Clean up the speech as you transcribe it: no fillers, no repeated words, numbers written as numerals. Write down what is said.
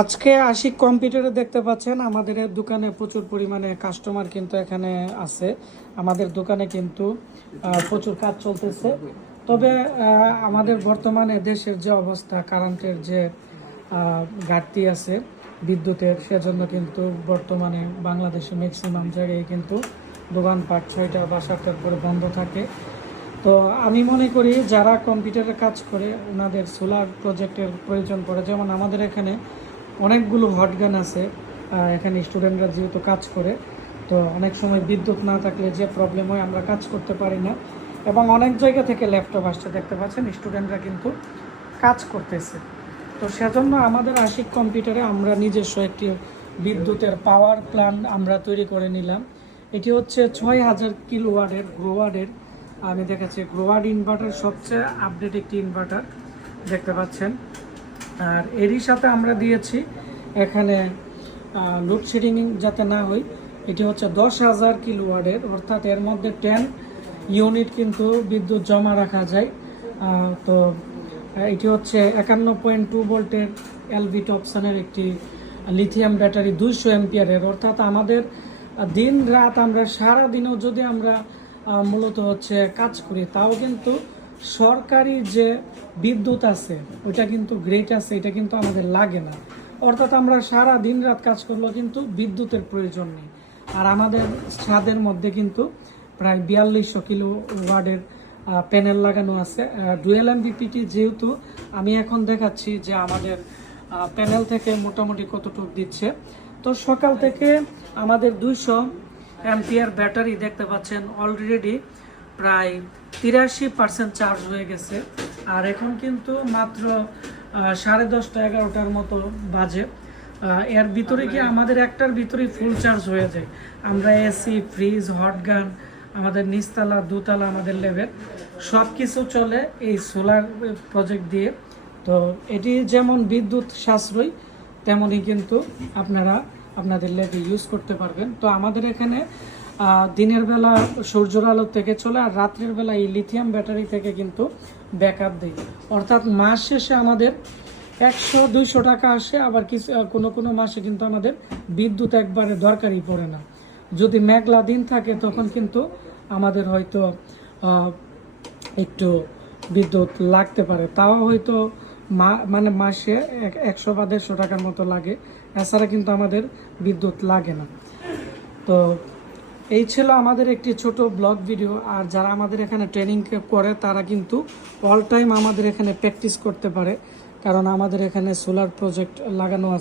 আজকে আশিক কম্পিউটারে দেখতে পাচ্ছেন আমাদের এই দোকানে প্রচুর পরিমাণে কাস্টমার কিন্তু এখানে আছে। আমাদের দোকানে কিন্তু প্রচুর কাজ চলতেছে। তবে আমাদের বর্তমানে দেশের যে অবস্থা, কারেন্টের যে ঘাটতি আছে বিদ্যুতের, সেজন্য কিন্তু বর্তমানে বাংলাদেশে ম্যাক্সিমাম জায়গায় কিন্তু দোকানপাট 6টা বা 7টার পরে বন্ধ থাকে। তো আমি মনে করি যারা কম্পিউটারে কাজ করে ওনাদের সোলার প্রজেক্টের প্রয়োজন পড়ে। যেমন আমাদের এখানে অনেকগুলো হটগান আছে। এখানে স্টুডেন্টরা যেহেতু কাজ করে, তো অনেক সময় বিদ্যুৎ না থাকলে যে প্রবলেম হয়, আমরা কাজ করতে পারি না। এবং অনেক জায়গা থেকে ল্যাপটপ আসছে, দেখতে পাচ্ছেন স্টুডেন্টরা কিন্তু কাজ করতেছে। তো সেজন্য আমাদের আশিক কম্পিউটারে আমরা নিজস্ব একটি বিদ্যুতের পাওয়ার প্ল্যান্ট আমরা তৈরি করে নিলাম। এটি হচ্ছে 6000 কিলোওয়াটের গ্রোয়ার্ডের, আমি দেখাচ্ছি গ্রোয়ার্ড ইনভার্টার, সবচেয়ে আপডেট একটি ইনভার্টার দেখতে পাচ্ছেন। আর এরই সাথে আমরা দিয়েছি এখানে লোডশেডিং যাতে না হয়, এটি হচ্ছে 10,000 কিলোওয়াটের, অর্থাৎ এর মধ্যে 10 ইউনিট কিন্তু বিদ্যুৎ জমা রাখা যায়। তো এটি হচ্ছে 51.2 ভোল্টের এলভি টপসনের একটি লিথিয়াম ব্যাটারি, 200 এম্পিয়ারের। অর্থাৎ আমাদের দিন রাত আমরা সারা দিনও যদি আমরা মূলত হচ্ছে কাজ করি, তাও কিন্তু সরকারি যে বিদ্যুৎ আছে ওইটা কিন্তু গ্রেট আছে, এটা কিন্তু আমাদের লাগে না। অর্থাৎ আমরা সারা দিন রাত কাজ করলেও কিন্তু বিদ্যুতের প্রয়োজন নেই। আর আমাদের ছাদের মধ্যে কিন্তু প্রায় 4200 কিলো ওয়াটের প্যানেল লাগানো আছে। ডুয়েল এমবিপিটি যেহেতু, আমি এখন দেখাচ্ছি যে আমাদের প্যানেল থেকে মোটামুটি কতটুকু দিচ্ছে। তো সকাল থেকে আমাদের 200 অ্যাম্পিয়ার ব্যাটারি দেখতে পাচ্ছেন অলরেডি প্রায় 83% চার্জ হয়ে গেছে। আর এখন কিন্তু মাত্র 10:30 11টার মতো বাজে। এর ভিতরে কি আমাদের একটার ভিতরেই ফুল চার্জ হয়ে যায়। আমরা এসি, ফ্রিজ, হট গান, আমাদের নিচতলা, দোতলা, আমাদের লেভেল সব কিছু চলে এই সোলার প্রজেক্ট দিয়ে। তো এটি যেমন বিদ্যুৎ সাশ্রয়ী, তেমনই কিন্তু আপনারা আপনাদের ল্যাবে ইউজ করতে পারবেন। তো আমাদের এখানে দিনের বেলা সূর্যের আলো থেকে চলে, আর রাত্রের বেলা এই লিথিয়াম ব্যাটারি থেকে কিন্তু ব্যাকআপ দেয়। অর্থাৎ মাস শেষে আমাদের 100-200 টাকা আসে। আবার কিছু কোনো কোনো মাসে কিন্তু আমাদের বিদ্যুৎ একবারে দরকারই পড়ে না। যদি মেঘলা দিন থাকে তখন কিন্তু আমাদের হয়তো একটু বিদ্যুৎ লাগতে পারে, তাও হয়তো মানে মাসে 100 বা 150 টাকার মতো লাগে। এছাড়া কিন্তু আমাদের বিদ্যুৎ লাগে না। তো এই ছিল আমাদের একটি ছোট ব্লগ ভিডিও। আর যারা আমাদের এখানে ট্রেনিং করে তারা কিন্তু অল টাইম আমাদের এখানে প্র্যাকটিস করতে পারে, কারণ আমাদের এখানে সোলার প্রজেক্ট লাগানো আছে।